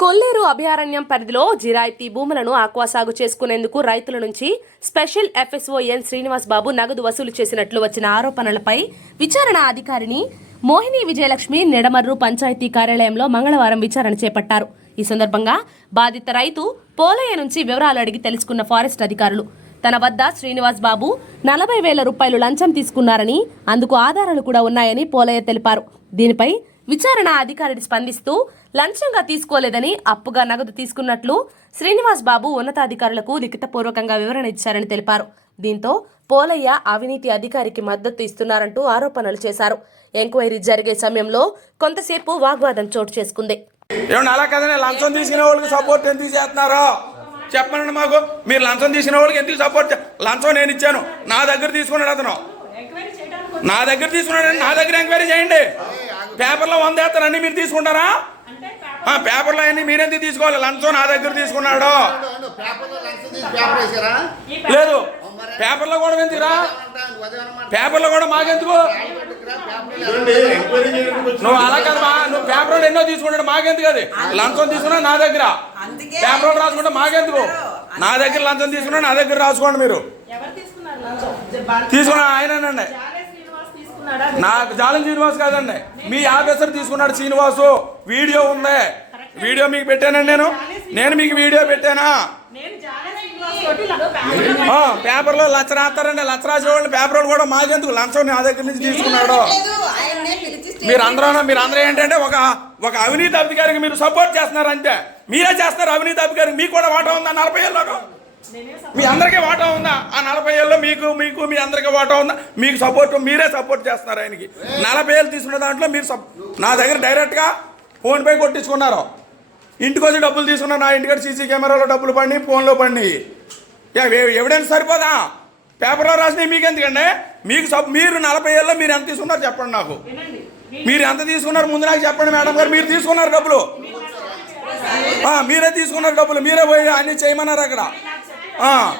కొల్లేరు అభయారణ్యం పరిధిలో జిరాయితీ భూములను ఆక్వా సాగు చేసుకునేందుకు రైతుల నుంచి special FSO N Srinivas Babu నగదు వసూలు చేసినట్లు వచ్చిన ఆరోపణలపై విచారణ అధికారిని మోహిని విజయలక్ష్మి నిడమర్రు పంచాయతీ కార్యాలయంలో మంగళవారం విచారణ చేపట్టారు. ఈ సందర్భంగా బాధిత రైతు పోలయ్య నుంచి వివరాలు అడిగి తెలుసుకున్న ఫారెస్ట్ అధికారులు. తన వద్ద శ్రీనివాస్ బాబు నలభై వేల రూపాయలు లంచం తీసుకున్నారని అందుకు ఆధారాలు కూడా ఉన్నాయని పోలయ్య తెలిపారు. దీనిపై విచారణ అధికారి స్పందిస్తూ లంచంగా తీసుకోలేదని అప్పుగా నగదు తీసుకున్నట్లు శ్రీనివాస్ బాబు ఉన్నతాధికారులకు లిఖితపూర్వకంగా వివరణ ఇచ్చారని తెలిపారు. దీంతో పోలయ్య అవినీతి అధికారికి మద్దతు ఇస్తున్నారంటూ ఆరోపణలు చేశారు. ఎంక్వైరీ జరిగే సమయంలో కొంతసేపు వాగ్వాదం చోటు చేసుకుంది. ఏమన్నా అలా కదనే లంచం తీసుకునే వాళ్ళకి సపోర్ట్ ఎందుకు చేస్తున్నారో? చెప్పండి మాకు. మీరు లంచం తీసుకునే వాళ్ళకి ఎందుకు సపోర్ట్ లంచం నేను ఇచ్చాను. నా దగ్గర తీసుకున్నాడు అతను. నా దగ్గర తీసుకున్నాడు. నా దగ్గర ఎంక్వైరీ చేయండి. పేపర్లో వంద వేస్తారని మీరు తీసుకుంటారా? ఆ, పేపర్లో అన్ని మీరెందుకు తీసుకోవాలి? లంచం నా దగ్గర తీసుకున్నాడు. పేపర్లో లక్షలు తీసి పేపర్ వేసారా? లేదు. పేపర్లో కూడా ఎందుకురా? పేపర్లో కూడా మాకెందుకు? నువ్వు అలా కదా నువ్వు పేపర్ ఎన్నో తీసుకున్నాడు మాకెందుకు అది? లంచం తీసుకున్నా నా దగ్గర. పేపర్ రాసుకుంటే మాకెందుకు? నా దగ్గర లంచం తీసుకున్నా నా దగ్గర రాసుకోండి మీరు. ఎవరు తీసుకున్నారు లంచం? తీసుకున్నా ఆయనండి? నాకు జాలం శ్రీనివాస్ కాదండి. మీ ఆఫీసర్ తీసుకున్నాడు శ్రీనివాసు. వీడియో ఉంది. వీడియో మీకు పెట్టానండి నేను. నేను మీకు వీడియో పెట్టానా? పేపర్లో లంచ రాస్తారండి. లంచ రాసే వాళ్ళు పేపర్లు కూడా మాకెందుకు? లంచం నా దగ్గర నుంచి తీసుకున్నాడు. మీరు అందరూ మీరు అందరూ ఏంటంటే ఒక ఒక అవినీతి అధికారికి మీరు సపోర్ట్ చేస్తున్నారు అంతే మీరే చేస్తారు అవినీతి అధికారికి. మీకు కూడా వాటా ఉందా? నలభై ఏళ్ళలో మీ అందరికీ వాటా ఉందా? ఆ నలభై ఏళ్ళు మీకు మీకు మీ అందరికీ వాటా ఉందా? మీకు సపోర్ట్ మీరే సపోర్ట్ చేస్తున్నారు ఆయనకి. నలభై ఏళ్ళు తీసుకున్న దాంట్లో మీరు నా దగ్గర డైరెక్ట్గా ఫోన్పే కొట్టించుకున్నారు. ఇంటికి వచ్చి డబ్బులు తీసుకున్నారు నా ఇంటికి సీసీ కెమెరాలో డబ్బులు పడినాయి ఫోన్లో పడినాయి. ఎవిడెన్స్ సరిపోదా? పేపర్లో రాసినవి మీకు ఎందుకండి మీకు సబ్ మీరు నలభై ఏళ్ళలో మీరు ఎంత తీసుకున్నారు చెప్పండి నాకు. మీరు ఎంత తీసుకున్నారు ముందు నాకు చెప్పండి మేడం గారు మీరు తీసుకున్నారు డబ్బులు. మీరే తీసుకున్నారు డబ్బులు మీరే పోయి అన్ని చేయమన్నారు అక్కడ.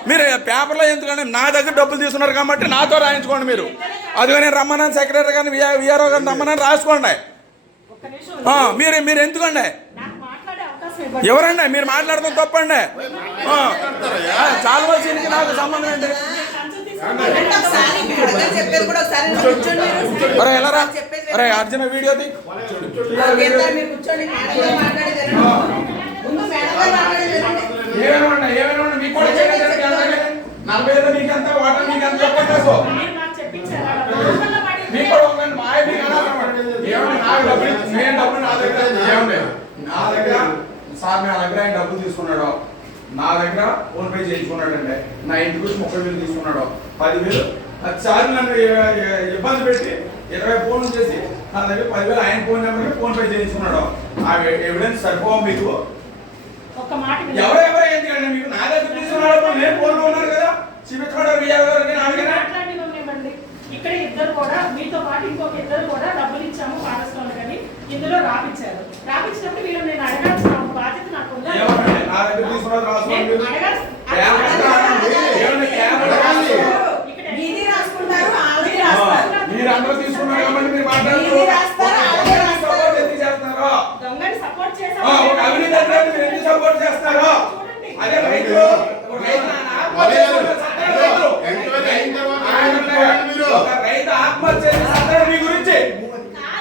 మీరు పేపర్లో ఎందుకంటే నా దగ్గర డబ్బులు తీసుకున్నారు కాబట్టి నాతో రాయించుకోండి మీరు. అదిగో నేను సెక్రటరీ కానీ విఆర్ఓ కానీ రమ్మన్నాను రాసుకోండి. మీరు మీరు ఎందుకండి? ఎవరండి? మీరు మాట్లాడతాం తప్పండి. చాలా వచ్చి నాకు సంబంధం అండి అరే ఎలా రా? అరే అర్జున వీడియోది కూర్చోండి ఏమైనా ఉన్నాయి ఏమైనా ఉన్నాయి మీకు కూడా. నలభై ఐదు మీకు ఎంత వాటర్ మీకు ఎంత పడి మీకు కూడా ఉందండి మా ఆయన మీకు అనవసరం. ఏమండి నాకు డబ్బులు నేను డబ్బులు నా దగ్గర ఏమండి? నా దగ్గర సార్ నా దగ్గర ఆయన డబ్బులు తీసుకున్నాడు. నా దగ్గర ఫోన్ పే చేయించుకున్నాడు అండి నా ఇంటికి వచ్చి ముప్పై వేలు తీసుకున్నాడు. పదివేలు పదిసార్లు నన్ను ఇబ్బంది పెట్టి ఇరవై ఫోన్లు చేసి నా దగ్గర పదివేలు ఆయన ఫోన్ నెంబర్కి ఫోన్ పే చేయించుకున్నాడు. ఆ ఎవిడెన్స్ సరిపోవు మీకు? ఒక్క తీసుకున్నాడు నేను ఫోన్లో ఉన్నారు కదా. చూపించుకోవడం. ఇక్కడ ఇద్దరు కూడా మీతో పాటు ఇంకొక ఇద్దరు కూడా డబ్బులు ఇచ్చాము పారస్వామి కానీ ఇందులో రాపించారు రాపించినప్పుడు వీళ్ళు నేను అడగాల్సిన బాధ్యత నాకు? దొంగని సపోర్ట్ ఆ, ఒక అవినీతి అధికారిని మీరు ఎందుకు సపోర్ట్ చేస్తున్నారో? అదే రైతులు, ఒక రైతు నాన్న ఆత్మహత్య చేసుకున్న సత్యం రైతులు. ఎంక్వైరీ అయిన తర్వాత ఆయన చెప్పండి మీరు. ఒక రైతు ఆత్మహత్య చేసిన సత్యం మీ గురించి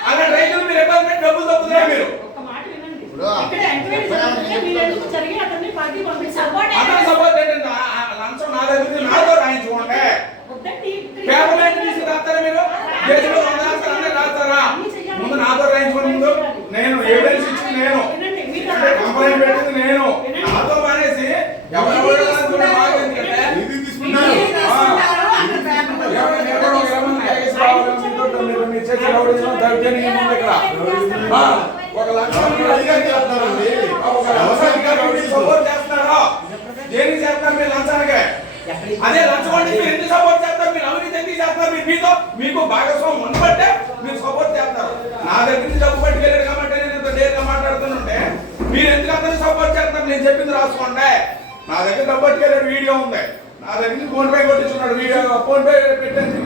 అలాంటి రైతులు మీరు ఇబ్బంది పెట్టి డబ్బులు తప్పుతున్నారు మీరు ఒక్క మాట వినండి ఇప్పుడు ఇక్కడ ఎంక్వైరీ జరిగితే మీరు ఎందుకు జరిగి అతన్ని పార్టీ పంపించారు అతను సపోర్ట్ ఏంటంటే ఆ- ఆ లంచం నా దగ్గర నుంచి నాతో రాయించుకోండి వద్దండి. పేపర్లు ఏంటి తీసుకురాస్తారా మీరు దేశంలో వంద రాస్తారు అన్నీ రాస్తారా ముందు నాతో రాయించుకోండి ముందు నేను ఎవిడెన్స్ ఇచ్చింది నేను వినండి, మీరు అంటే కంప్లైంట్ పెట్టింది నేను నాతో మానేసి ఎవరెవరు రాసుకుంటే బాగా ఎందుకంటే ఇది తీసుకున్నారు మీది రాసుకుంటారు అక్కడ పేపర్ ఎవరు- ఎవరు ఒక ఇరవై మంది ఐఏఎస్ రావాలి, మీతో మీరు మీరు చేసే రౌడీజం, దౌర్జన్యం ఉంది ఇక్కడ. ఆ, ఒక లంచం అధికారి చేస్తున్నారండి. ఒక లంచం అధికారి రౌడీని సపోర్ట్ చేస్తున్నారా? దేనికి చేస్తున్నారు మీరు లంచానికి? అదే లంచం అంటే మీరు ఎందుకు సపోర్ట్ చేస్తారు మీరు అవినీతి ఎందుకు చేస్తారు మీరు మీతో మీకు భాగస్వామ్యం ఉండబట్టే మీరు సపోర్ట్ చేస్తారు. నా దగ్గర నుంచి డబ్బు పట్టుకెళ్ళాడు కాబట్టి నేను ఇంత డేర్గా మాట్లాడుతుంటే మీరు ఎందుకు అందరూ సపోర్ట్ చేస్తారు నేను చెప్పింది రాసుకోండి. నా దగ్గర డబ్బు పట్టుకెళ్ళాడు వీడియో ఉంది. నా దగ్గర నుంచి ఫోన్ పే కొట్టించున్నాడు వీడియో ఫోన్ పే పెట్టాను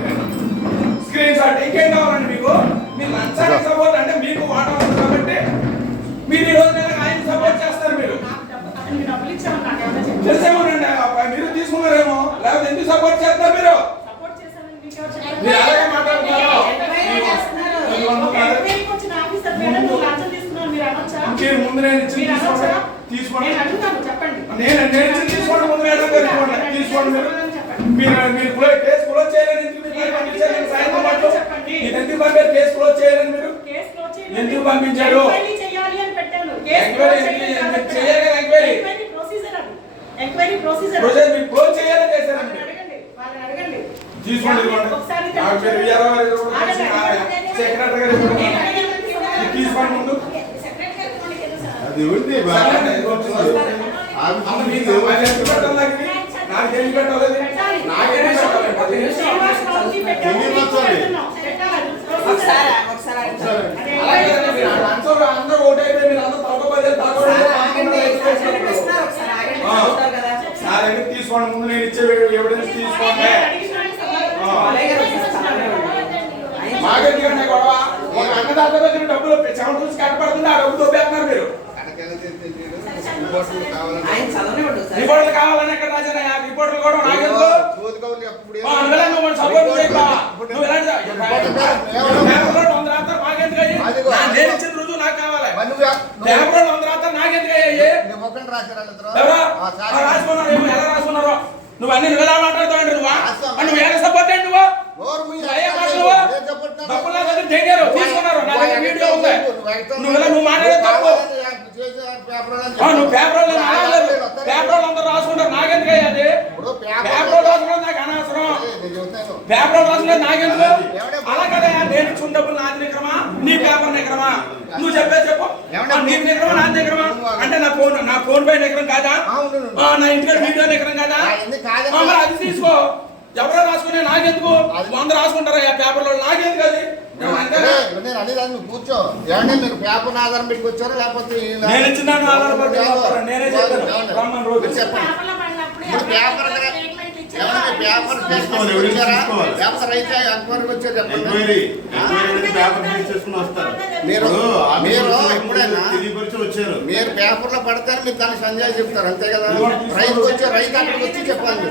స్క్రీన్ షాట్ ఇంకేం కావాలండి మీకు? మీరు లంచానికి సపోర్ట్ అంటే మీకు వాటా ఉంది కాబట్టి మీరు ఈ రోజు నెలకు ఆయన సపోర్ట్ చేస్తారు చేస్తున్నారు మీరు? మీరు అలాగే మాట్లాడుతున్నారు? మీద నేను తీసుకోండి. నేను. నేను నేను తీసుకోండి ముందు. తీసుకోండి కేసు క్లోజ్ చేయాలని పంపించారు? నేను సాయంత్రం పాటు ఎందుకు పంపారు? కేసు క్లోజ్ చేయాలని మీరు. ఎందుకు పంపించారు? ఎంక్వైరీ చేయాలి అని పెట్టాను. కేసు ఎంక్వైరీ ప్రొసీజర్ ప్రొసీజర్ మీరు క్లోజ్ చేయాలని చేశారండి తీసుకోండి. సెక్రటరీ గారు తీసుకోండి ముందు? అది ఉంది నాకు పెట్టాలి? నాకు? పెట్టాలి ఇది? శ్రీనివాస్ రావుకి పెట్టాము, ఎన్ని మీకు మంత్సాలు? పెడుతున్నాం. పెట్టాలి. ఒకసారి ఒకసారి అడుగుతాను. అదే అలాగే కదండి, మీరు అందరూ అందరూ ఓటైపోయి మీరు అందరూ తలకపోతే తలకపోతే ఒకసారి ఆగండి. తలకపోతే ఒకసారి ప్రశ్న ఒకసారి ఆగండి. ఆ. చెప్తారు కదా. సార్ ఎందుకు తీసుకోండి ముందు నేను ఇచ్చే ఎవిడెన్స్ తీసుకోండి అడిగినానికి సమాధానం ఆ. అలాగే వచ్చేస్తాను. మాకెందుకంటే గొడవ ఒక అన్నదాత దగ్గర డబ్బులు చెమట చూసి కట్టబడుతుంది ఆ డబ్బు దొబ్బేస్తున్నారు మీరు. రిపోర్టులు కావాలని ఎక్కడ రాసిన రిపోర్ట్లు కూడా నాకెందుకు నువ్వు అన్ని నువ్వు ఎలా మాట్లాడతావు నువ్వు? ఎలా సపోర్ట్. డబ్బులు నా వీడియో ఉంది. నువ్వు నువ్వు మాట్లాడే తప్పు. నువ్వు పేపర్. పేపర్లో అందరూ రాసుకుంటారు. నాకెందుకు అది? పేపర్ పేపర్లో రాసుకున్నది నాకు అనవసరం. పేపర్లో రాసుకున్నది నాకెందుకు? అలా కదా నేను ఇచ్చిన డబ్బులు నాది నిక్రమా నీ పేపర్ నిక్రమా నువ్వు చెప్పే చెప్పు. నీది నిక్రమా నాది నిక్రమా అంటే నా ఫోన్ నా ఫోన్ పై నిక్రం కాదా? నా ఇంటికి వీడియో నిక్రం కాదా? మరి అది తీసుకో. ఎవరో రాసుకునే నాకెందుకు? వంద రాసుకుంటారా పేపర్లో నాకెందుకు అది? నేను అనేది అది నువ్వు కూర్చో. ఏమంటే మీరు పేపర్ ఆధారం పెట్టుకొచ్చారా లేకపోతే ఇలా- నేను ఇచ్చినాను ఆధారపడి ఎవరు? నేనే చెప్పాను. ఎవరు? రమ్మని రోజు. మీరు చెప్పండి. మీరు పేపర్ రైతు చెప్పండి. మీరు ఎప్పుడైనా వచ్చారు. పేపర్లో పడితే మీరు దానికి సంజయ్ చెప్తారు అంతే కదా. రైతుకు వచ్చి రైతు అక్కడికి వచ్చి చెప్పాలి